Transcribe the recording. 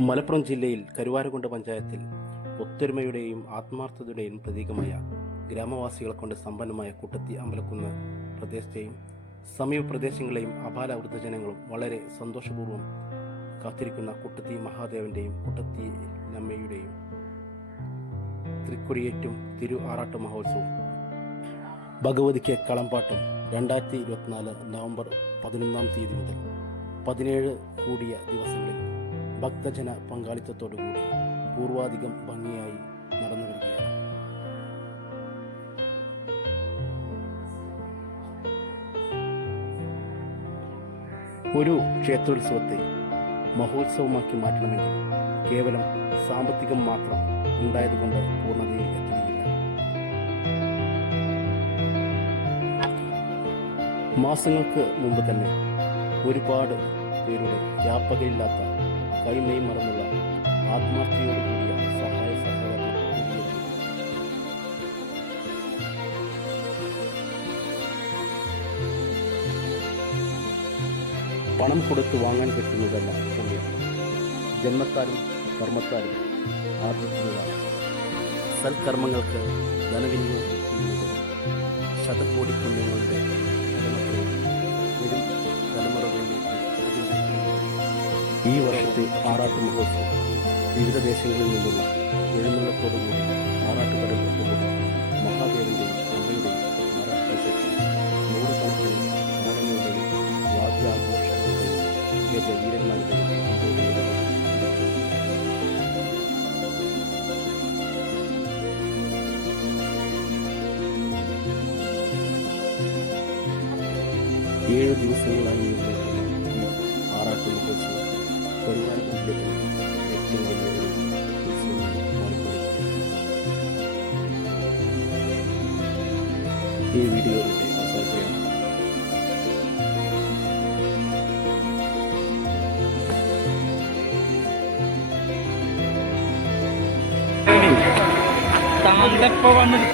മലപ്പുറം ജില്ലയിൽ കരുവാരകുണ്ട് പഞ്ചായത്തിൽ ഒത്തൊരുമയുടെയും ആത്മാർത്ഥതയുടെയും പ്രതീകമായ ഗ്രാമവാസികളെ കൊണ്ട് സമ്പന്നമായ കുട്ടത്തി അമ്പലക്കുന്ന് പ്രദേശത്തെയും സമീപ പ്രദേശങ്ങളെയും അപാല വൃദ്ധജനങ്ങളും വളരെ സന്തോഷപൂർവം കാത്തിരിക്കുന്ന കുട്ടത്തി മഹാദേവന്റെയും കുട്ടത്തി നമ്മയുടെയും തൃക്കൊടിയേറ്റും തിരു ആറാട്ട് മഹോത്സവം. ഭഗവതിക്ക് കളമ്പാട്ടും രണ്ടായിരത്തി ഇരുപത്തിനാല് നവംബർ പതിനൊന്നാം തീയതി മുതൽ പതിനേഴ് കൂടിയ ദിവസങ്ങളിൽ ഭക്തജന പങ്കാളിത്തത്തോടുകൂടി പൂർവാധികം ഭംഗിയായി നടന്നു വരികയാണ്. ഒരു ക്ഷേത്രോത്സവത്തെ മഹോത്സവമാക്കി മാറ്റണമെങ്കിൽ കേവലം സാമ്പത്തികം മാത്രം ഉണ്ടായതുകൊണ്ട് പൂർണതയിൽ എത്തുകയില്ല. മാസങ്ങൾക്ക് മുമ്പ് തന്നെ ഒരുപാട് പേരുടെ വ്യാപകയില്ലാത്ത കൈമയും മറന്നുള്ള ആത്മാർത്ഥതയോട് കൂടിയ സഹായ സഹകരണം. പണം കൊടുത്ത് വാങ്ങാൻ പറ്റുന്നതല്ല പുണ്യം ജന്മത്താലും കർമ്മത്താലും ആർജിക്കുന്നതാണ് സൽക്കർമ്മങ്ങൾക്ക് ധനവിനിയോഗം ചെയ്യുന്നത് ശതകോടി പുണ്യങ്ങളുടെ ഈ വർഷത്തെ ആറാട്ട് മഹോത്സവം വിവിധ ദേശങ്ങളിൽ നിന്നുള്ള എഴുന്നള്ളത്തോടുകൂടി ആറാട്ടുകടൽ ഒത്തുകൂടി മഹാദേവന്റെയും അമ്മയുടെയും ആറാട്ടുശക്തി നൂറുകണക്കിന് നാടങ്ങളുടെയും വാദ്യാഘോഷങ്ങളുടെയും അമ്പുകളുടെയും ഏഴ് നീണ്ടുനിൽക്കുന്ന ഈ വീഡിയോയിലൂടെ അവസാനിക്കുകയാണ് താന്തപ്പ വന്നിട്ട്